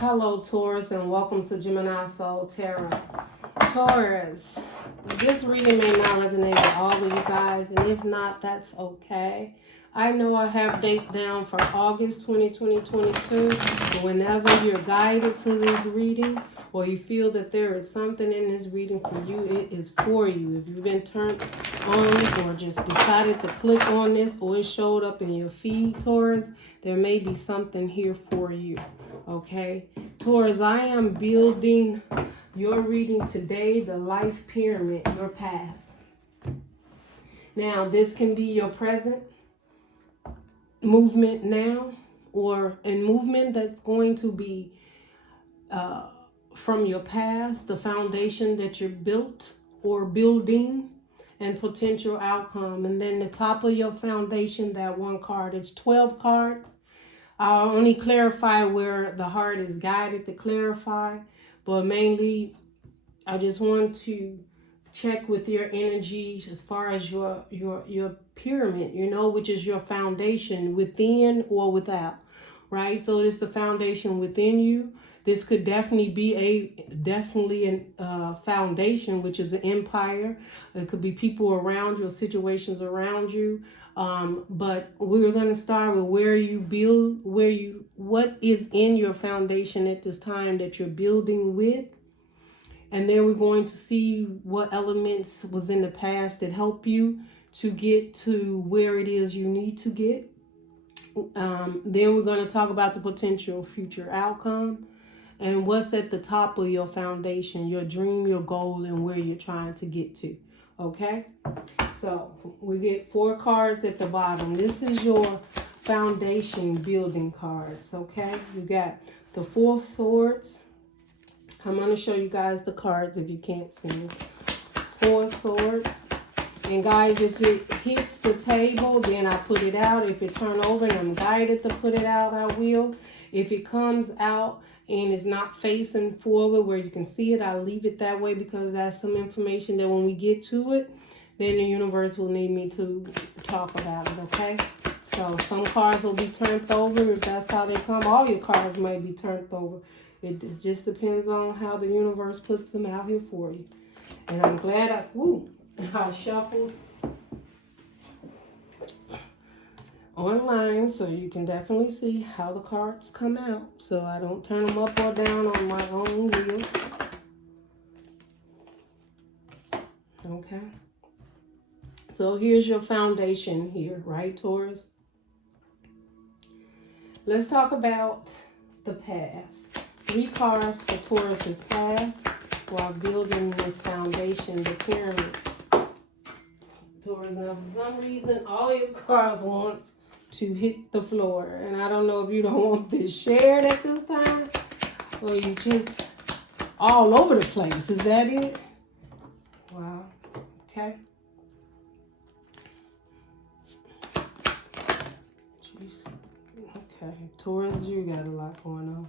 Hello, Taurus, and welcome to Gemini Soul Tarot. Taurus, this reading may not resonate with all of you guys, and if not, that's okay. I know I have date down for August 2022, but whenever you're guided to this reading, or you feel that there is something in this reading for you, it is for you. If you've been turned on or just decided to click on this, or it showed up in your feed, Taurus, there may be something here for you. Okay, Taurus, I am building your reading today, the life pyramid, your path. Now, this can be your present movement now, or a movement that's going to be from your past, the foundation that you're built or building, and potential outcome. And then the top of your foundation, that one card, it's 12 cards. I'll only clarify where the heart is guided to clarify, but mainly I just want to check with your energy as far as your pyramid, which is your foundation within or without, right? So it's the foundation within you. This could definitely be a foundation, which is an empire. It could be people around you or situations around you. But we're going to start with where you build, what is in your foundation at this time that you're building with. And then we're going to see what elements was in the past that help you to get to where it is you need to get. Then we're going to talk about the potential future outcome and what's at the top of your foundation, your dream, your goal, and where you're trying to get to. Okay? So we get 4 cards at the bottom. This is your foundation building cards. Okay? You got the 4 swords. I'm going to show you guys the cards if you can't see them. 4 swords. And guys, if it hits the table, then I put it out. If it turns over and I'm guided to put it out, I will. If it comes out and it's not facing forward where you can see it, I'll leave it that way because that's some information that when we get to it, then the universe will need me to talk about it, okay? So some cards will be turned over if that's how they come. All your cards may be turned over. It just depends on how the universe puts them out here for you. And I'm glad I shuffled online so you can definitely see how the cards come out. So I don't turn them up or down on my own wheel. Okay. So here's your foundation here, right, Taurus? Let's talk about the past. 3 cards for Taurus's past while building this foundation, the pyramid. Taurus, now for some reason, all your cards want to hit the floor. And I don't know if you don't want this shared at this time or you just all over the place. Is that it? Wow. Okay. Jeez. Okay. Taurus, you got a lot going on.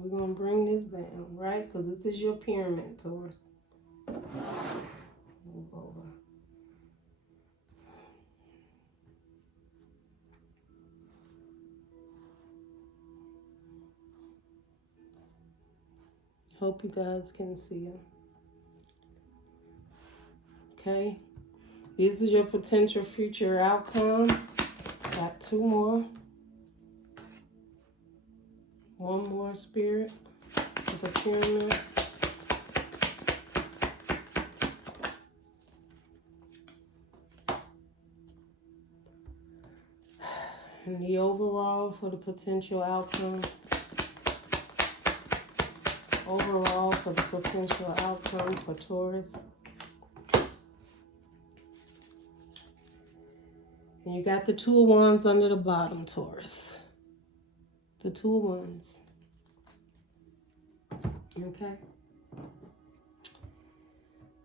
We're going to bring this down, right? Because this is your pyramid, Taurus. Move over. Hope you guys can see them. Okay. This is your potential future outcome. Got 2 more. 1 more, Spirit, with the pyramid. And the overall for the potential outcome. Overall for the potential outcome for Taurus. And you got the 2 of Wands under the bottom, Taurus. The 2 of Wands. Okay.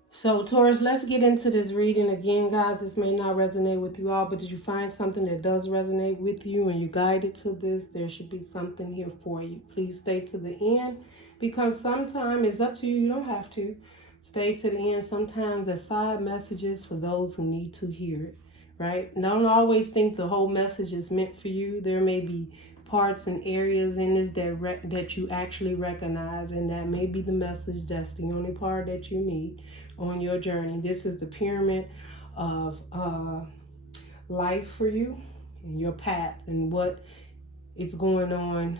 So, Taurus, let's get into this reading again, guys. This may not resonate with you all, but did you find something that does resonate with you and you're guided to this? There should be something here for you. Please stay to the end because sometimes it's up to you. You don't have to. Stay to the end. Sometimes the side messages for those who need to hear it, right? Don't always think the whole message is meant for you. There may be parts and areas in this that you actually recognize, and that may be the message. That's the only part that you need on your journey. This is the pyramid of life for you and your path and what is going on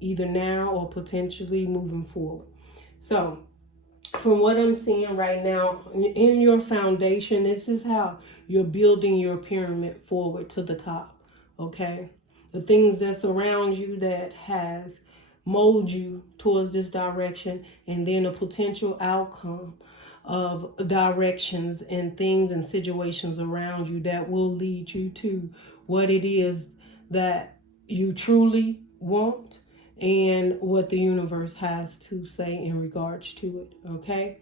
either now or potentially moving forward. So from what I'm seeing right now, in your foundation, this is how you're building your pyramid forward to the top, okay? The things that surround you that has molded you towards this direction, and then a potential outcome of directions and things and situations around you that will lead you to what it is that you truly want and what the universe has to say in regards to it, okay?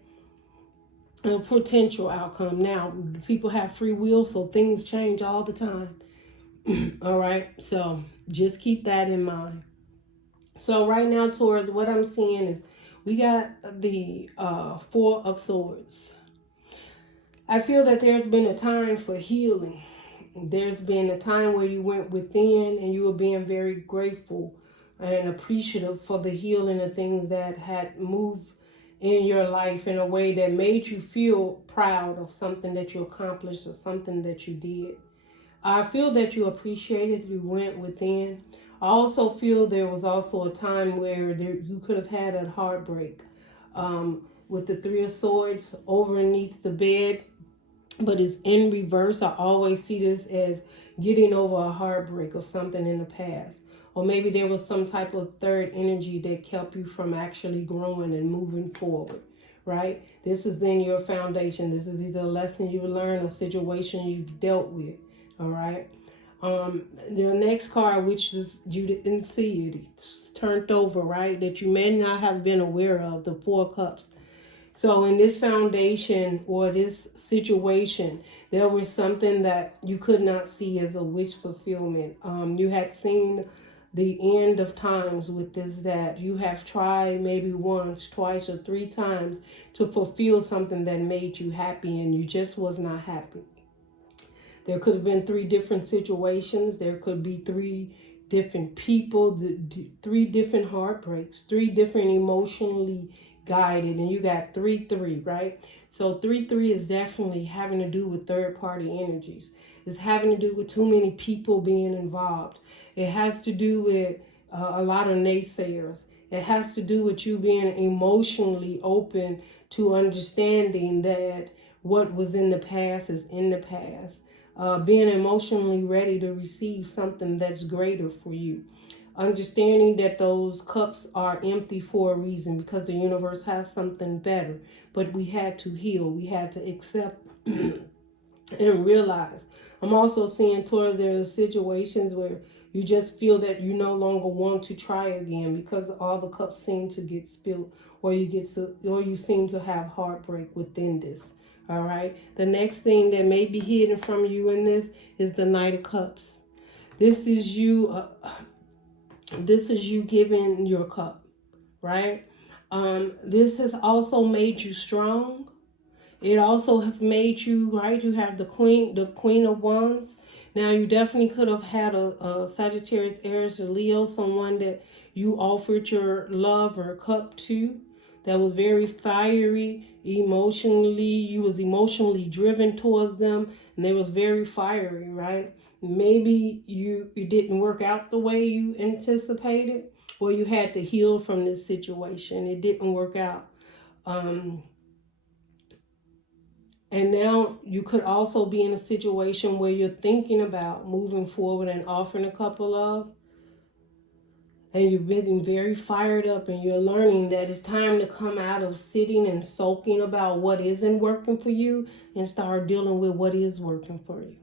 A potential outcome. Now, people have free will, so things change all the time. All right, so just keep that in mind. So right now, Taurus, what I'm seeing is we got the Four of Swords. I feel that there's been a time for healing. There's been a time where you went within and you were being very grateful and appreciative for the healing of things that had moved in your life in a way that made you feel proud of something that you accomplished or something that you did. I feel that you appreciated, you went within. I also feel there was also a time where you could have had a heartbreak with the Three of Swords underneath the bed, but it's in reverse. I always see this as getting over a heartbreak or something in the past. Or maybe there was some type of third energy that kept you from actually growing and moving forward, right? This is then your foundation. This is either a lesson you learned or situation you've dealt with, all right? The next card, which is you didn't see it, it's turned over, right? That you may not have been aware of, the Four of Cups. So in this foundation or this situation, there was something that you could not see as a wish fulfillment. You had seen the end of times with this, that you have tried maybe once, twice, or three times to fulfill something that made you happy, and you just was not happy. There could have been three different situations. There could be three different people, three different heartbreaks, three different emotionally guided, and you got 3-3, right? So 3-3 is definitely having to do with third-party energies. It's having to do with too many people being involved. It has to do with a lot of naysayers. It has to do with you being emotionally open to understanding that what was in the past is in the past. Being emotionally ready to receive something that's greater for you. Understanding that those cups are empty for a reason, because the universe has something better. But we had to heal. We had to accept and realize. I'm also seeing towards there are situations where you just feel that you no longer want to try again because all the cups seem to get spilled, or you seem to have heartbreak within this. All right. The next thing that may be hidden from you in this is the Knight of Cups. This is you. This is you giving your cup, right? This has also made you strong. It also has made you, right? You have the Queen of Wands. Now, you definitely could have had a Sagittarius, Aries, or Leo, someone that you offered your love or cup to that was very fiery emotionally. You was emotionally driven towards them, and they was very fiery, right? Maybe you didn't work out the way you anticipated, or you had to heal from this situation. It didn't work out. And now you could also be in a situation where you're thinking about moving forward and offering a couple of, and you've been very fired up, and you're learning that it's time to come out of sitting and sulking about what isn't working for you and start dealing with what is working for you.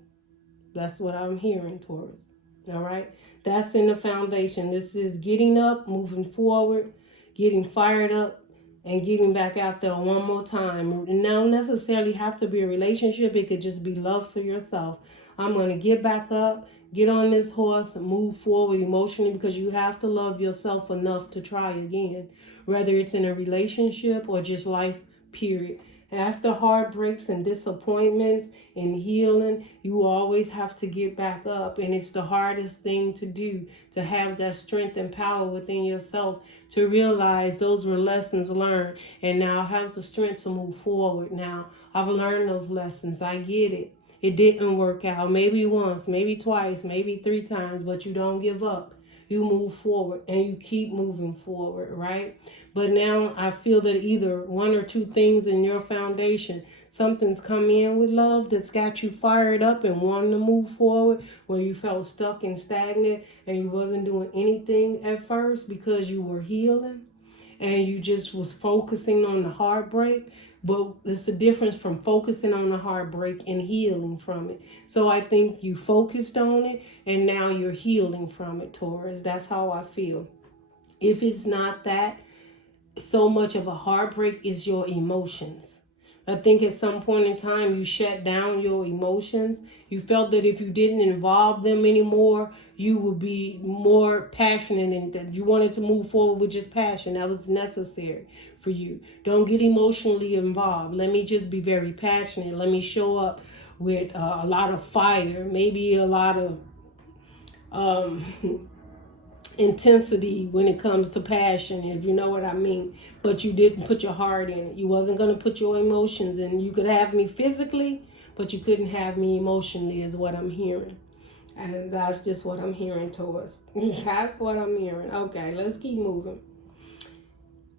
That's what I'm hearing, Taurus. All right? That's in the foundation. This is getting up, moving forward, getting fired up, and getting back out there one more time. It don't necessarily have to be a relationship. It could just be love for yourself. I'm going to get back up, get on this horse, and move forward emotionally, because you have to love yourself enough to try again, whether it's in a relationship or just life, period. After heartbreaks and disappointments and healing, you always have to get back up. And it's the hardest thing to do, to have that strength and power within yourself to realize those were lessons learned. And now I have the strength to move forward. Now I've learned those lessons. I get it. It didn't work out. Maybe once, maybe twice, maybe 3 times, but you don't give up. You move forward and you keep moving forward, right? But now I feel that either 1 or 2 things in your foundation, something's come in with love that's got you fired up and wanting to move forward, where you felt stuck and stagnant and you wasn't doing anything at first because you were healing and you just was focusing on the heartbreak. But it's the difference from focusing on the heartbreak and healing from it. So I think you focused on it and now you're healing from it, Taurus. That's how I feel. If it's not that, so much of a heartbreak is your emotions. I think at some point in time you shut down your emotions. You felt that if you didn't involve them anymore, you would be more passionate and that you wanted to move forward with just passion. That was necessary for you. Don't get emotionally involved. Let me just be very passionate. Let me show up with a lot of fire, maybe a lot of intensity when it comes to passion, if you know what I mean. But you didn't put your heart in it. You wasn't going to put your emotions in. You could have me physically, but you couldn't have me emotionally, is what I'm hearing. And that's just what I'm hearing, Taurus. That's what I'm hearing. Okay, let's keep moving.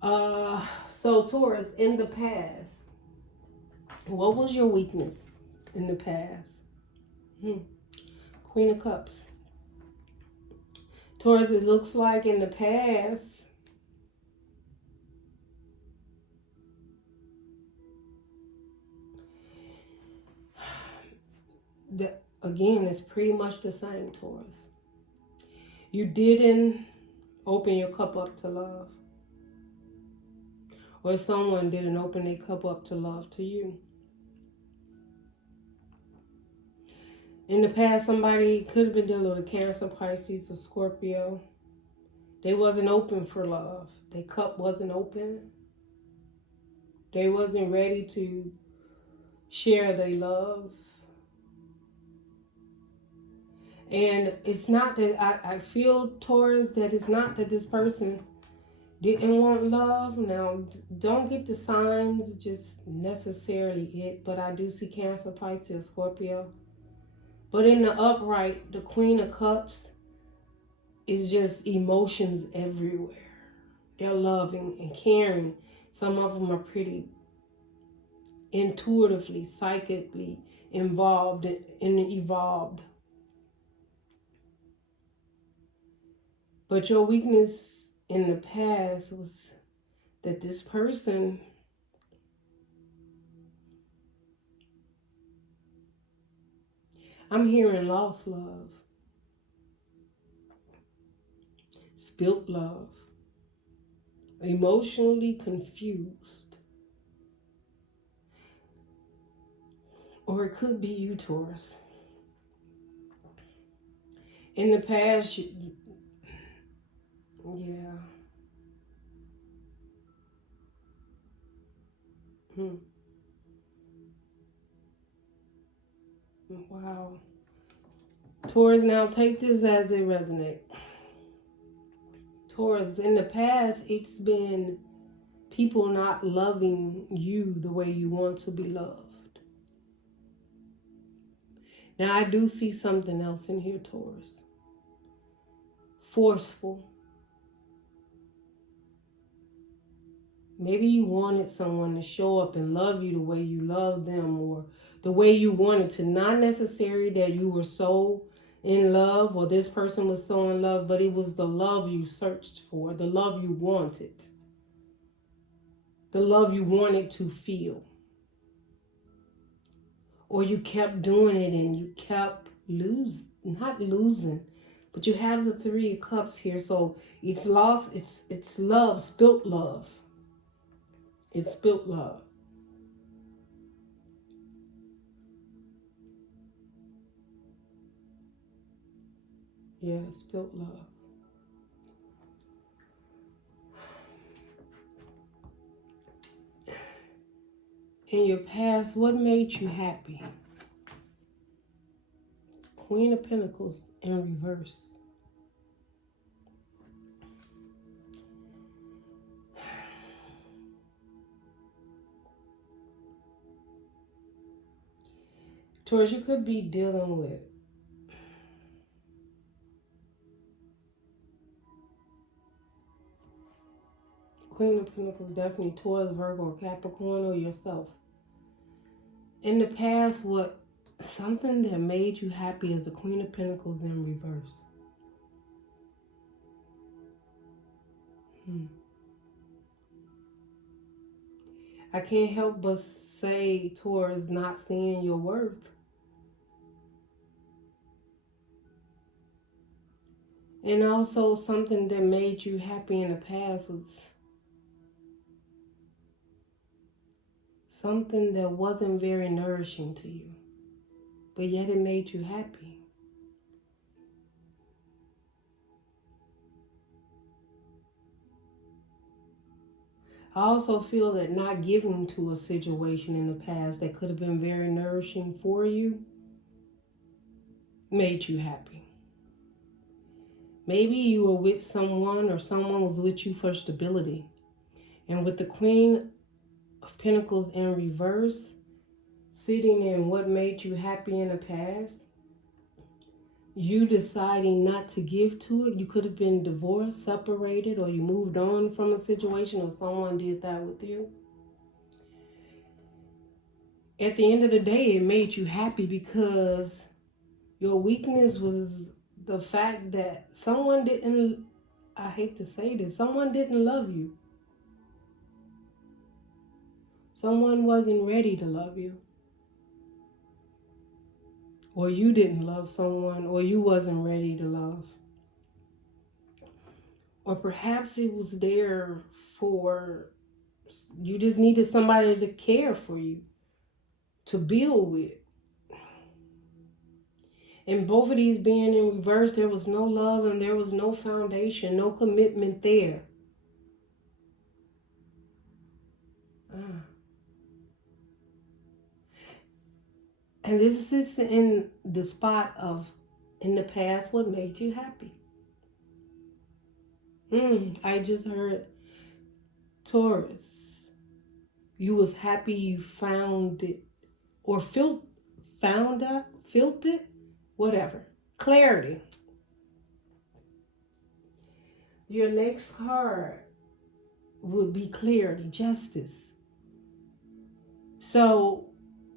So Taurus, in the past, what was your weakness in the past? Queen of Cups. Taurus, it looks like in the past, again, it's pretty much the same, Taurus. You didn't open your cup up to love. Or someone didn't open their cup up to love to you. In the past, somebody could have been dealing with a Cancer, Pisces, or Scorpio. They wasn't open for love. Their cup wasn't open. They wasn't ready to share their love. And it's not that I feel, Taurus, that it's not that this person didn't want love. Now, don't get the signs just necessarily it, but I do see Cancer, Pisces, Scorpio. But in the upright, the Queen of Cups is just emotions everywhere. They're loving and caring. Some of them are pretty intuitively, psychically involved and evolved. But your weakness in the past was that this person I'm hearing lost love, spilt love, emotionally confused. Or it could be you, Taurus. In the past, yeah. Wow. Taurus, now take this as it resonates. Taurus, in the past, it's been people not loving you the way you want to be loved. Now, I do see something else in here, Taurus. Forceful. Maybe you wanted someone to show up and love you the way you love them, or the way you wanted to. Not necessarily that you were so in love or this person was so in love, but it was the love you searched for, the love you wanted, the love you wanted to feel. Or you kept doing it and you kept not losing, but you have the 3 of Cups here. So it's lost, it's love, spilt love. It's spilt love. Yeah, it's spilt love. In your past, what made you happy? Queen of Pentacles in reverse. Taurus, you could be dealing with Queen of Pentacles, definitely Taurus, Virgo, Capricorn, or yourself. In the past, something that made you happy is the Queen of Pentacles in reverse. I can't help but say Taurus not seeing your worth. And also something that made you happy in the past was something that wasn't very nourishing to you, but yet it made you happy. I also feel that not giving to a situation in the past that could have been very nourishing for you made you happy. Maybe you were with someone or someone was with you for stability. And with the Queen of Pentacles in reverse, sitting in what made you happy in the past, you deciding not to give to it. You could have been divorced, separated, or you moved on from a situation or someone did that with you. At the end of the day, it made you happy because your weakness was the fact that someone didn't, I hate to say this, someone didn't love you. Someone wasn't ready to love you. Or you didn't love someone, or you wasn't ready to love. Or perhaps it was there for, you just needed somebody to care for you, to build with. And both of these being in reverse, there was no love and there was no foundation, no commitment there. And this is in the spot of, in the past, what made you happy? I just heard Taurus. You was happy you found it, or felt it, whatever. Clarity. Your next card would be clarity, justice. So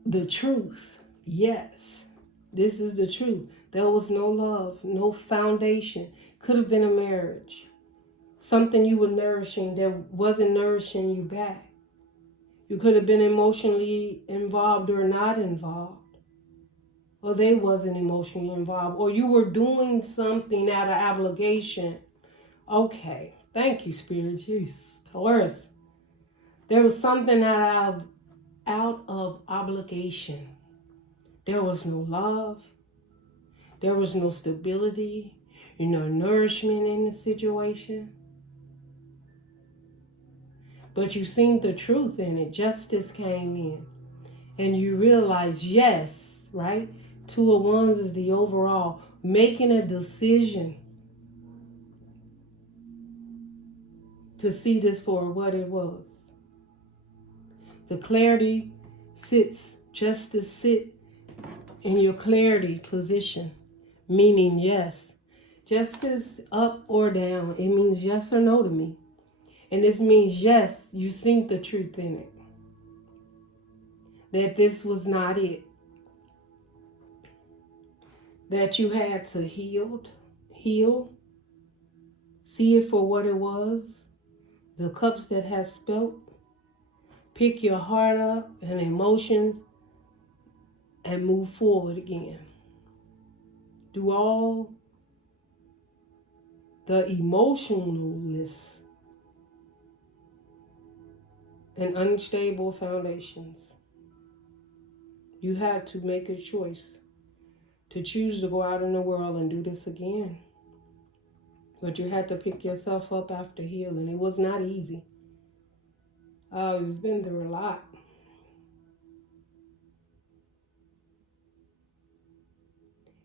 the truth, yes, this is the truth. There was no love, no foundation. Could have been a marriage. Something you were nourishing that wasn't nourishing you back. You could have been emotionally involved or not involved. Or they wasn't emotionally involved. Or you were doing something out of obligation. Okay. Thank you, Spirit. Jeez. Taurus. There was something out of obligation. There was no love. There was no stability. Nourishment in the situation. But you seen the truth in it. Justice came in. And you realize, yes, right? 2 of Wands is the overall. Making a decision to see this for what it was. The clarity justice sit in your clarity position. Meaning yes. Justice up or down. It means yes or no to me. And this means, yes, you seen the truth in it. That this was not it. That you had to heal, see it for what it was. The cups that has spelt. Pick your heart up and emotions and move forward again. Do all the emotionalness and unstable foundations. You had to make a choice to choose to go out in the world and do this again. But you had to pick yourself up after healing. It was not easy. You've been through a lot.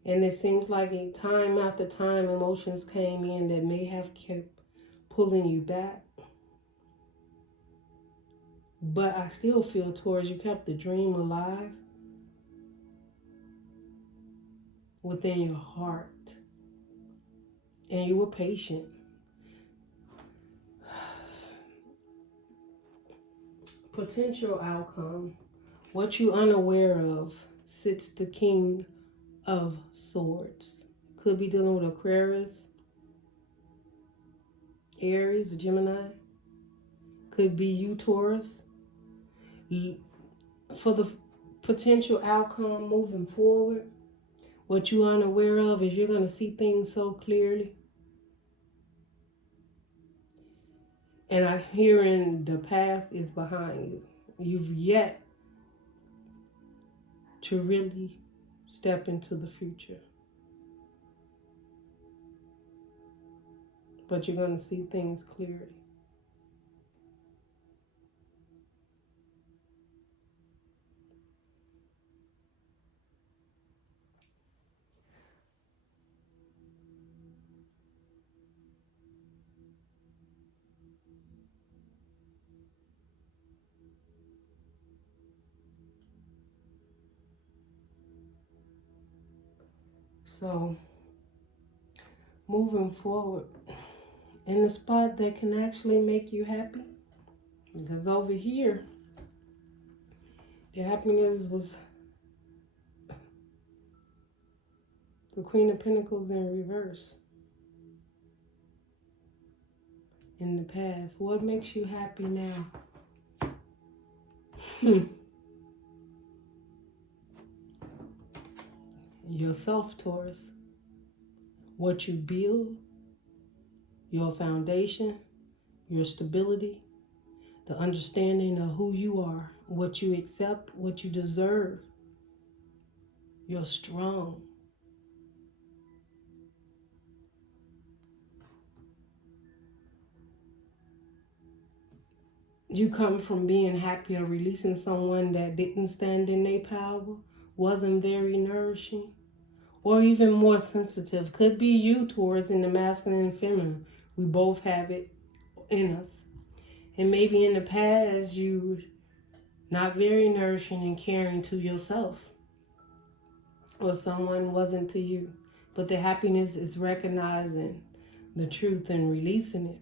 And it seems like time after time emotions came in that may have kept pulling you back. But I still feel, Taurus, you kept the dream alive within your heart. And you were patient. Potential outcome. What you unaware of sits the King of Swords. Could be dealing with Aquarius, Aries, Gemini. Could be you, Taurus. For the potential outcome moving forward, what you're unaware of is you're going to see things so clearly. And I'm hearing the past is behind you. You've yet to really step into the future. But you're going to see things clearly. So, moving forward, in the spot that can actually make you happy, because over here, the happiness was the Queen of Pentacles in reverse. In the past, what makes you happy now? Yourself, Taurus. What you build, your foundation, your stability, the understanding of who you are, what you accept, what you deserve. You're strong. You come from being happy or releasing someone that didn't stand in their power, wasn't very nourishing, or even more sensitive. Could be you, Taurus, in the masculine and feminine. We both have it in us. And maybe in the past, you not very nourishing and caring to yourself, or someone wasn't to you. But the happiness is recognizing the truth and releasing it.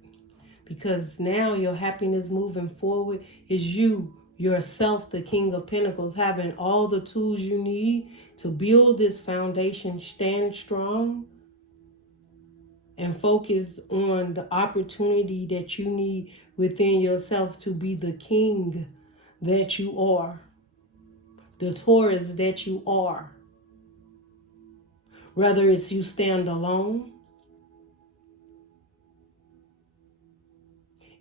Because now your happiness moving forward is you, yourself, the King of Pentacles, having all the tools you need to build this foundation, stand strong, and focus on the opportunity that you need within yourself to be the king that you are, the Taurus that you are. Whether it's you stand alone,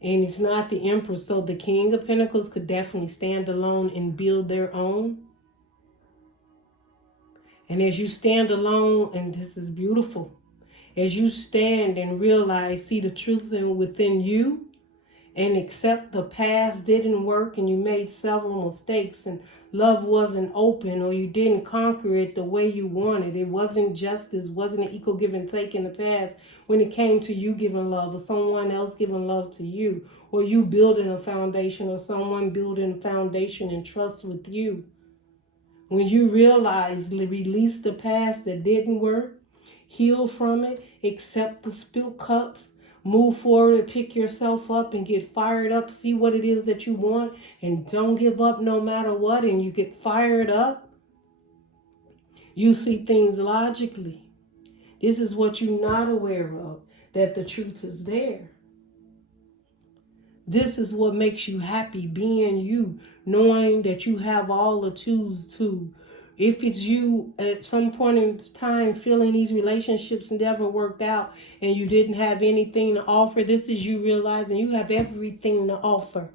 and it's not the Empress, so the King of Pentacles could definitely stand alone and build their own. And as you stand alone, and this is beautiful, as you stand and realize, see the truth within you, and accept the past didn't work and you made several mistakes and love wasn't open, or you didn't conquer it the way you wanted. It wasn't justice, wasn't an equal give and take in the past when it came to you giving love or someone else giving love to you, or you building a foundation or someone building a foundation and trust with you. When you realize, release the past that didn't work, heal from it, accept the spilled cups, move forward and pick yourself up and get fired up, see what it is that you want, and don't give up no matter what, and you get fired up, you see things logically. This is what you're not aware of, that the truth is there. This is what makes you happy, being you, knowing that you have all the tools to. If it's you at some point in time feeling these relationships never worked out and you didn't have anything to offer, this is you realizing you have everything to offer.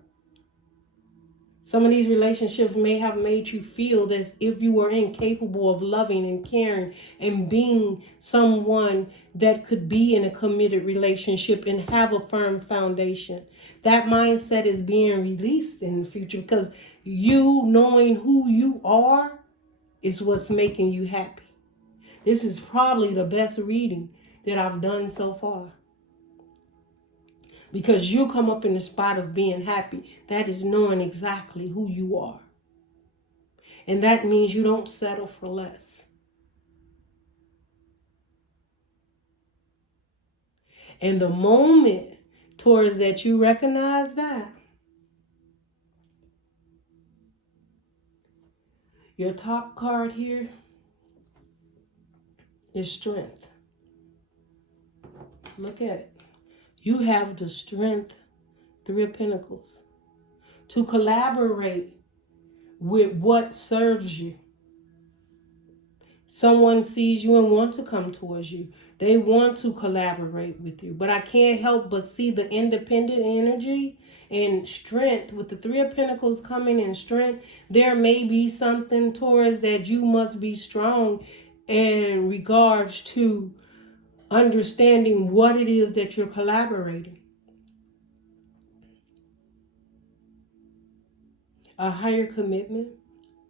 Some of these relationships may have made you feel as if you were incapable of loving and caring and being someone that could be in a committed relationship and have a firm foundation. That mindset is being released in the future, because you knowing who you are is what's making you happy. This is probably the best reading that I've done so far. Because you come up in the spot of being happy. That is knowing exactly who you are. And that means you don't settle for less. And the moment, Taurus, that you recognize that, your top card here is strength. Look at it. You have the strength, Three of Pentacles, to collaborate with what serves you. Someone sees you and wants to come towards you. They want to collaborate with you. But I can't help but see the independent energy and strength. With the Three of Pentacles coming in strength, there may be something, Taurus, that you must be strong in regards to understanding what it is that you're collaborating. A higher commitment,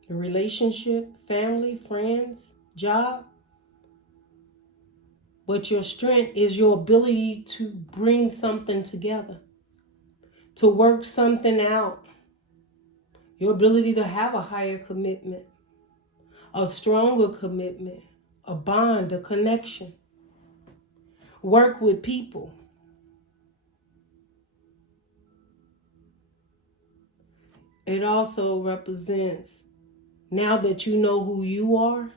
a relationship, family, friends, job. But your strength is your ability to bring something together, to work something out. Your ability to have a higher commitment, a stronger commitment, a bond, a connection. Work with people. It also represents, now that you know who you are,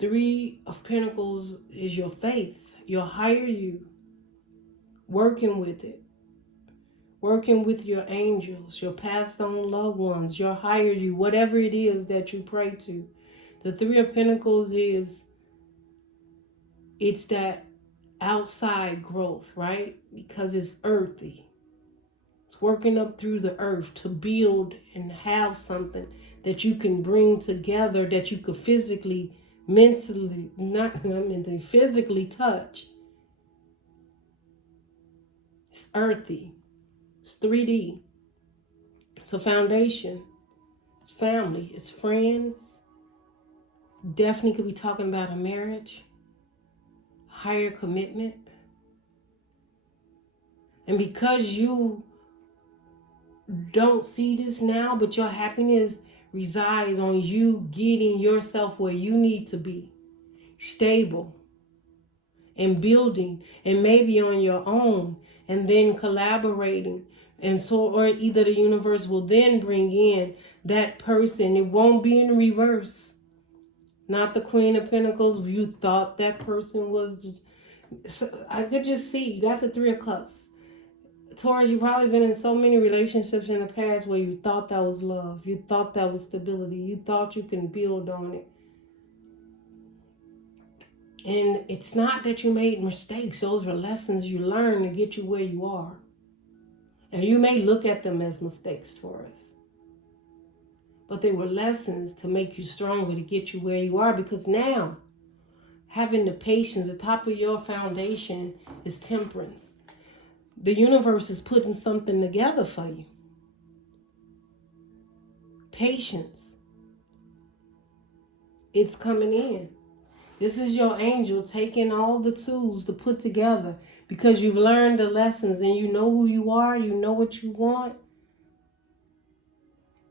Three of Pentacles is your faith, your higher you, working with it, working with your angels, your passed on loved ones, your higher you, whatever it is that you pray to. The Three of Pentacles it's that outside growth, right? Because it's earthy. It's working up through the earth to build and have something that you can bring together, that you could physically, mentally, physically touch. It's earthy. It's 3D. It's a foundation. It's family. It's friends. Definitely could be talking about a marriage. Higher commitment. And because you don't see this now, but your happiness resides on you getting yourself where you need to be. Stable. And building. And maybe on your own. And then collaborating. And so, or either the universe will then bring in that person. It won't be in reverse. Not the Queen of Pentacles. You thought that person was... So I could just see, you got the Three of Cups. Taurus, you've probably been in so many relationships in the past where you thought that was love. You thought that was stability. You thought you can build on it. And it's not that you made mistakes. Those were lessons you learned to get you where you are. And you may look at them as mistakes, Taurus. But they were lessons to make you stronger, to get you where you are. Because now, having the patience, the top of your foundation is temperance. The universe is putting something together for you. Patience. It's coming in. This is your angel taking all the tools to put together because you've learned the lessons and you know who you are, you know what you want.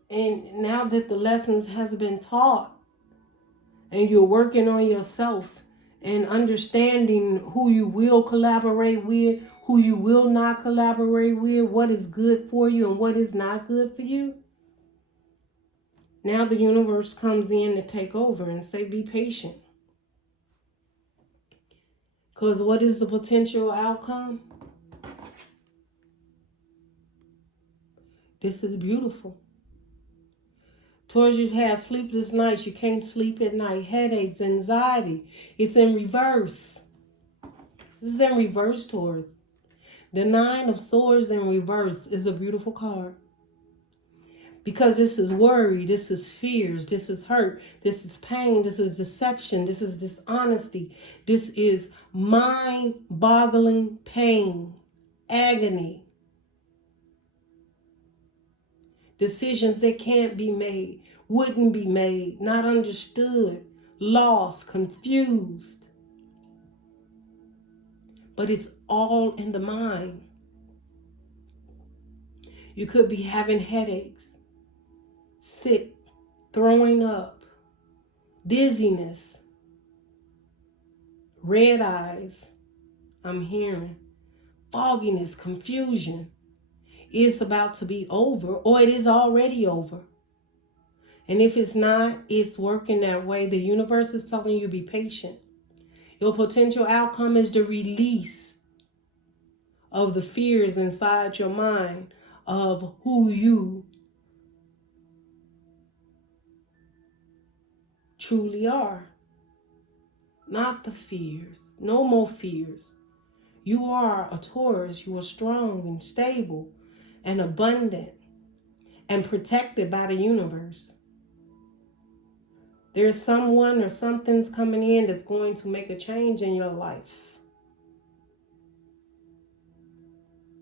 And now that the lessons has been taught and you're working on yourself and understanding who you will collaborate with, who you will not collaborate with, what is good for you and what is not good for you. Now the universe comes in to take over and say, be patient. Because what is the potential outcome? This is beautiful. Towards you have sleepless nights, you can't sleep at night, headaches, anxiety. It's in reverse. This is in reverse, Taurus. The Nine of Swords in reverse is a beautiful card. Because this is worry, this is fears, this is hurt, this is pain, this is deception, this is dishonesty. This is mind-boggling pain, agony. Decisions that can't be made, wouldn't be made, not understood, lost, confused. But it's all in the mind. You could be having headaches, sick, throwing up, dizziness, red eyes, I'm hearing, fogginess, confusion. It's about to be over, or it is already over. And if it's not, it's working that way. The universe is telling you be patient. Your potential outcome is the release of the fears inside your mind of who you truly are. Not the fears. No more fears. You are a Taurus. You are strong and stable and abundant and protected by the universe. There's someone or something's coming in that's going to make a change in your life.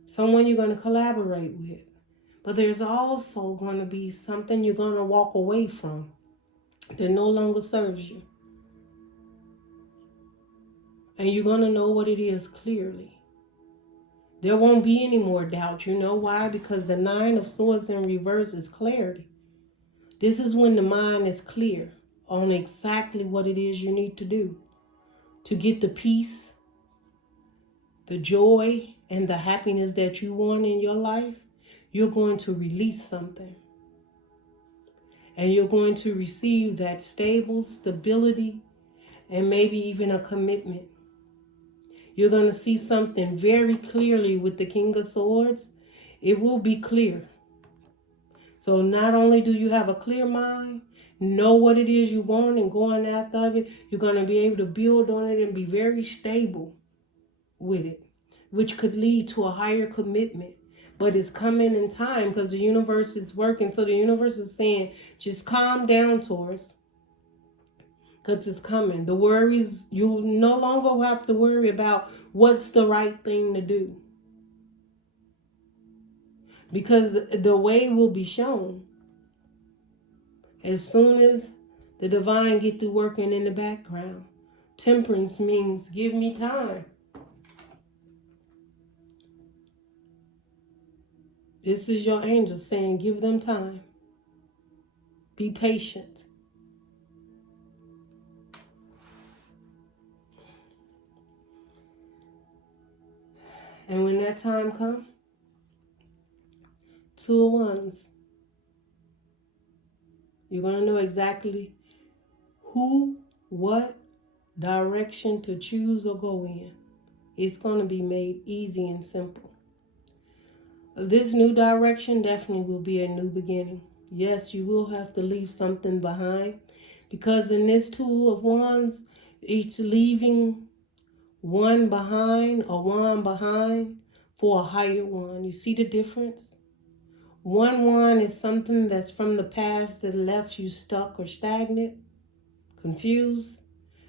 Someone you're going to collaborate with. But there's also going to be something you're going to walk away from that no longer serves you. And you're going to know what it is clearly. There won't be any more doubt. You know why? Because the 9 of Swords in reverse is clarity. This is when the mind is clear on exactly what it is you need to do to get the peace, the joy, and the happiness that you want in your life. You're going to release something. And you're going to receive that stable stability and maybe even a commitment. You're going to see something very clearly with the King of Swords. It will be clear. So not only do you have a clear mind, know what it is you want and going after it, you're going to be able to build on it and be very stable with it, which could lead to a higher commitment. But it's coming in time because the universe is working. So the universe is saying, just calm down, Taurus. Because it's coming. The worries, you no longer have to worry about what's the right thing to do. Because the way will be shown. As soon as the divine get through working in the background. Temperance means give me time. This is your angel saying give them time. Be patient. And when that time comes, 2 of Wands, you're going to know exactly who, what direction to choose or go in. It's going to be made easy and simple. This new direction definitely will be a new beginning. Yes, you will have to leave something behind. Because in this 2 of Wands, it's leaving one behind or one behind for a higher one. You see the difference? One is something that's from the past that left you stuck or stagnant, confused.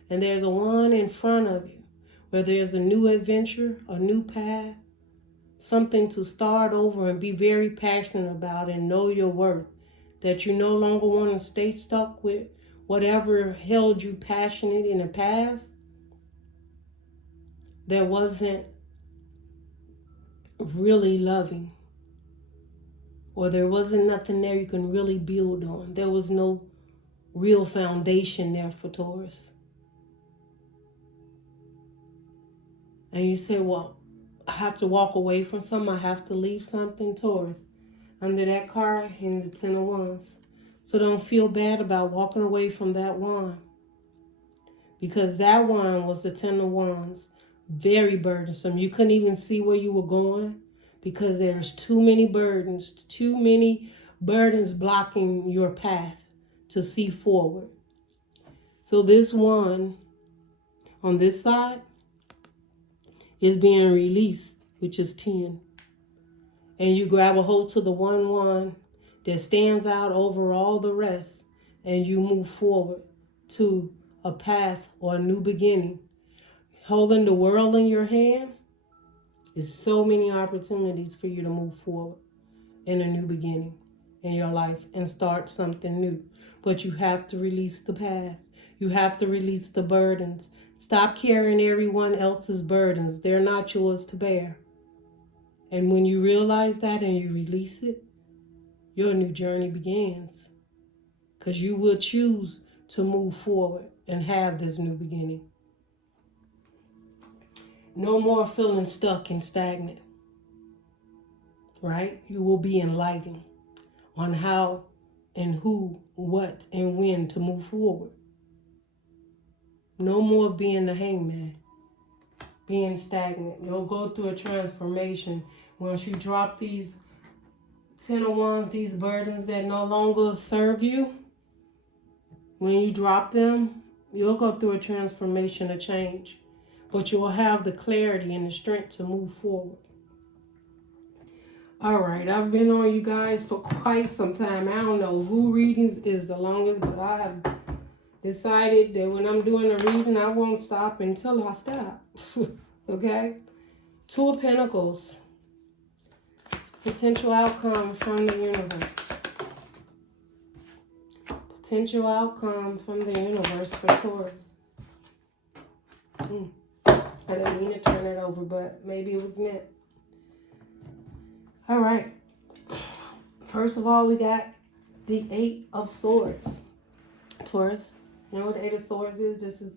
And there's a 1 in front of you where there's a new adventure, a new path, something to start over and be very passionate about and know your worth. That you no longer want to stay stuck with whatever held you passionate in the past. That wasn't really loving. Or there wasn't nothing there you can really build on. There was no real foundation there for Taurus. And you say, well, I have to walk away from something. I have to leave something, Taurus. Under that card, and the 10 of Wands. So don't feel bad about walking away from that wand. Because that wand was the 10 of Wands. Very burdensome. You couldn't even see where you were going. Because there's too many burdens blocking your path to see forward. So this one on this side is being released, which is 10. And you grab a hold to the one that stands out over all the rest, and you move forward to a path or a new beginning. Holding the world in your hand is so many opportunities for you to move forward in a new beginning in your life and start something new. But you have to release the past. You have to release the burdens. Stop carrying everyone else's burdens. They're not yours to bear. And when you realize that and you release it, your new journey begins. Because you will choose to move forward and have this new beginning. No more feeling stuck and stagnant. Right? You will be enlightened on how and who, what, and when to move forward. No more being the hangman, being stagnant. You'll go through a transformation once you drop these 10 of Wands, these burdens that no longer serve you. When you drop them, you'll go through a transformation, a change. But you'll have the clarity and the strength to move forward. All right, I've been on you guys for quite some time. I don't know who readings is the longest, but I have decided that when I'm doing a reading, I won't stop until I stop. Okay? Two of Pentacles. Potential outcome from the universe. Potential outcome from the universe for Taurus. I didn't mean to turn it over, but maybe it was meant. All right. First of all, we got the Eight of Swords. Taurus, you know what the Eight of Swords is? This is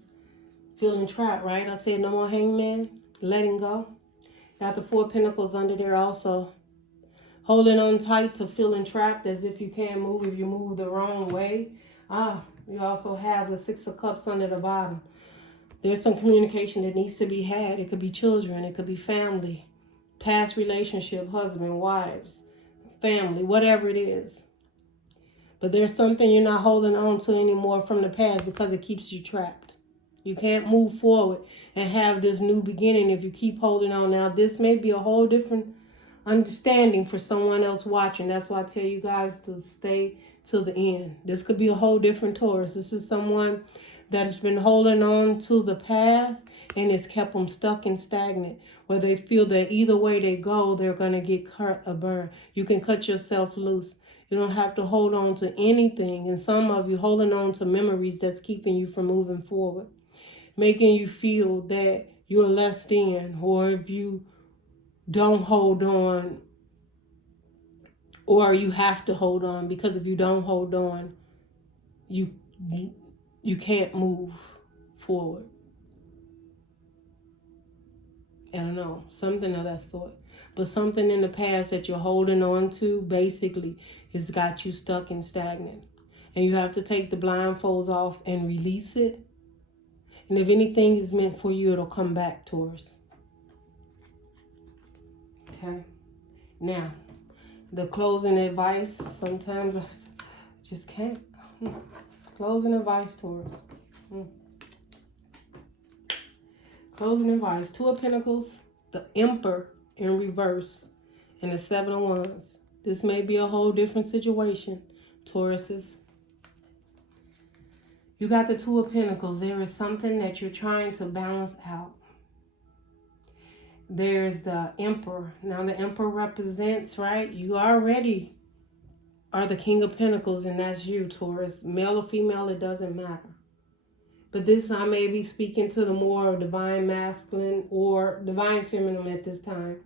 feeling trapped, right? I said no more hangman, letting go. Got the Four of Pentacles under there also. Holding on tight to feeling trapped as if you can't move if you move the wrong way. You also have the Six of Cups under the bottom. There's some communication that needs to be had. It could be children. It could be family. Past relationship, husband, wives, family, whatever it is. But there's something you're not holding on to anymore from the past because it keeps you trapped. You can't move forward and have this new beginning if you keep holding on. Now, this may be a whole different understanding for someone else watching. That's why I tell you guys to stay till the end. This could be a whole different Taurus. This is someone that has been holding on to the past and it's kept them stuck and stagnant, where they feel that either way they go, they're going to get cut or burned. You can cut yourself loose. You don't have to hold on to anything. And some of you holding on to memories that's keeping you from moving forward, making you feel that you're less than, or if you don't hold on, or you have to hold on, because if you don't hold on, you can't move forward. I don't know, something of that sort. But something in the past that you're holding on to basically has got you stuck and stagnant. And you have to take the blindfolds off and release it. And if anything is meant for you, it'll come back, Taurus. Okay. Now, the closing advice, sometimes I just can't. Closing advice, Taurus. Closing advice. Two of Pentacles, the Emperor in reverse, and the Seven of Wands. This may be a whole different situation, Tauruses. You got the Two of Pentacles. There is something that you're trying to balance out. There's the Emperor. Now the Emperor represents, right? You already are the King of Pentacles, and that's you, Taurus. Male or female, it doesn't matter. But this, I may be speaking to the more divine masculine or divine feminine at this time.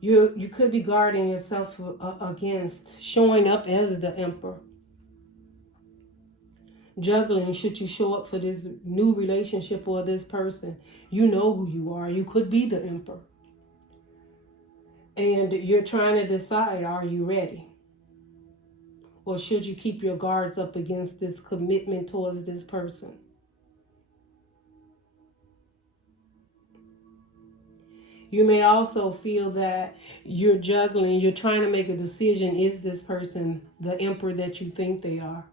You could be guarding yourself against showing up as the Emperor. Juggling, should you show up for this new relationship or this person. You know who you are. You could be the Emperor. And you're trying to decide, are you ready? Or should you keep your guards up against this commitment towards this person? You may also feel that you're juggling. You're trying to make a decision. Is this person the Emperor that you think they are?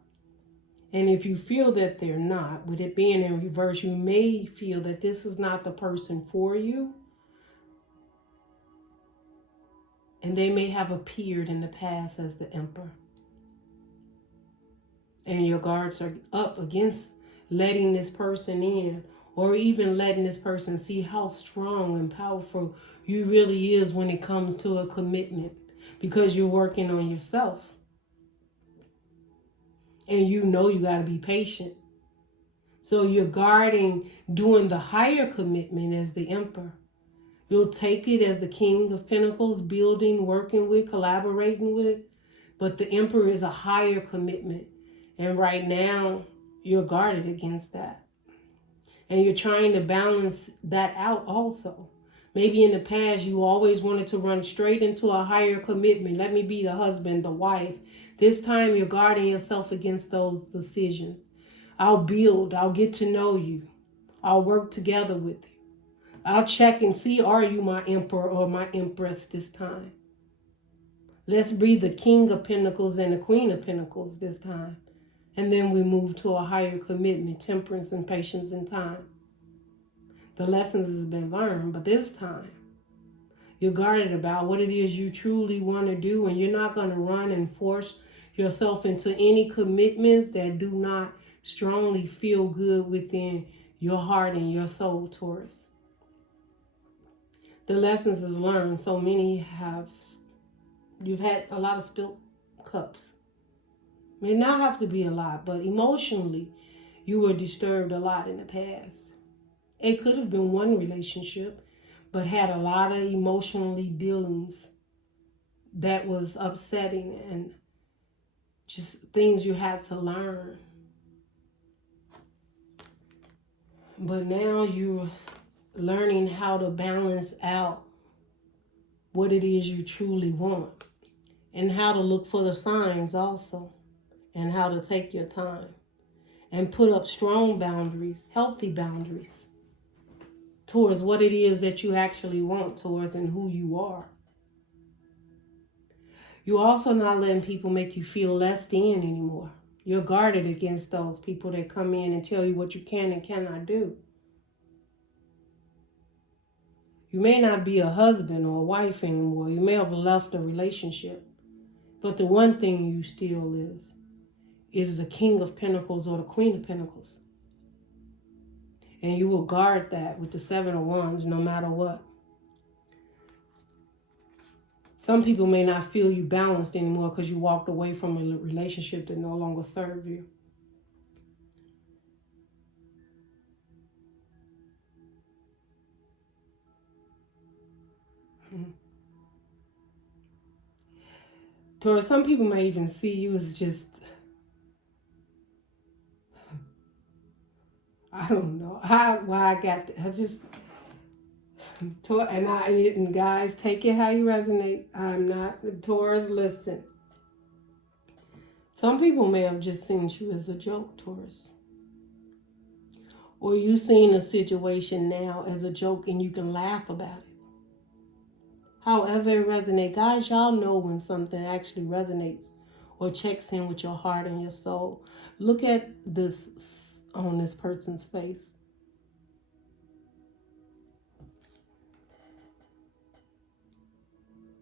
And if you feel that they're not, with it being in reverse, you may feel that this is not the person for you. And they may have appeared in the past as the Emperor. And your guards are up against letting this person in or even letting this person see how strong and powerful you really is when it comes to a commitment, because you're working on yourself. And you know you got to be patient. So you're guarding doing the higher commitment as the Emperor. You'll take it as the King of Pentacles, building, working with, collaborating with. But the Emperor is a higher commitment. And right now, you're guarded against that. And you're trying to balance that out also. Maybe in the past, you always wanted to run straight into a higher commitment. Let me be the husband, the wife. This time, you're guarding yourself against those decisions. I'll build. I'll get to know you. I'll work together with you. I'll check and see, are you my Emperor or my Empress this time? Let's be the King of Pentacles and the Queen of Pentacles this time. And then we move to a higher commitment, temperance and patience and time. The lessons has been learned, but this time you're guarded about what it is you truly want to do, and you're not going to run and force yourself into any commitments that do not strongly feel good within your heart and your soul, Taurus. The lessons is learned. So many you've had a lot of spilled cups. May not have to be a lot, but emotionally, you were disturbed a lot in the past. It could have been one relationship, but had a lot of emotionally dealings that was upsetting and just things you had to learn. But now you're learning how to balance out what it is you truly want, and how to look for the signs also, and how to take your time and put up strong boundaries, healthy boundaries towards what it is that you actually want towards and who you are. You're also not letting people make you feel less than anymore. You're guarded against those people that come in and tell you what you can and cannot do. You may not be a husband or a wife anymore. You may have left a relationship. But the one thing you still is the King of Pentacles or the Queen of Pentacles. And you will guard that with the Seven of Wands no matter what. Some people may not feel you balanced anymore because you walked away from a relationship that no longer served you. Taurus, some people may even see you as just, I don't know why I got that. And guys, take it how you resonate. I'm not Taurus. Listen, some people may have just seen you as a joke, Taurus, or you seen a situation now as a joke and you can laugh about it. However it resonates, guys, y'all know when something actually resonates or checks in with your heart and your soul. Look at this on this person's face.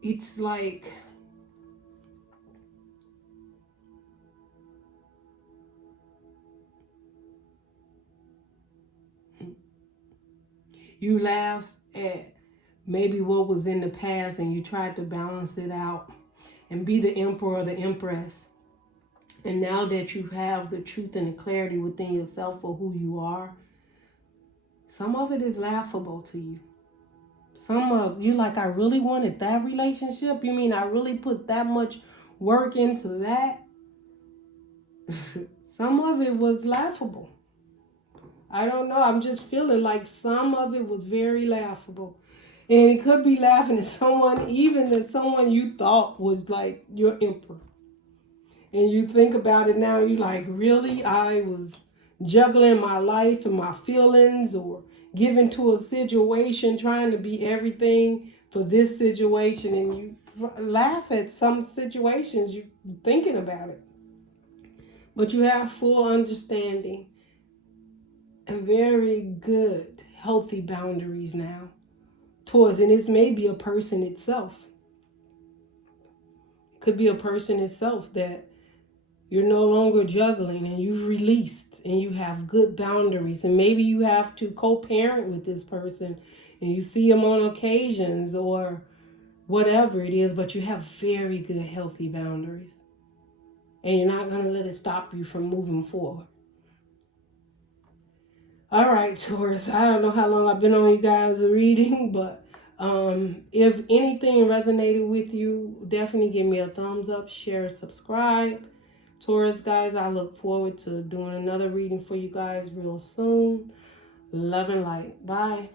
It's like you laugh at maybe what was in the past and you tried to balance it out and be the Emperor or the Empress. And now that you have the truth and the clarity within yourself for who you are, some of it is laughable to you. Some of you like, I really wanted that relationship? You mean I really put that much work into that? Some of it was laughable. I don't know. I'm just feeling like some of it was very laughable. And it could be laughing at someone, even at someone you thought was like your Emperor. And you think about it now, you're like, really? I was juggling my life and my feelings, or given to a situation, trying to be everything for this situation. And you laugh at some situations, you're thinking about it. But you have full understanding and very good, healthy boundaries now towards, and this may be a person itself. Could be a person itself that You're no longer juggling, and you've released, and you have good boundaries. And maybe you have to co-parent with this person and you see them on occasions or whatever it is, but you have very good, healthy boundaries. And you're not going to let it stop you from moving forward. All right, Taurus, I don't know how long I've been on you guys reading, but if anything resonated with you, definitely give me a thumbs up, share, subscribe. Taurus, guys, I look forward to doing another reading for you guys real soon. Love and light. Bye.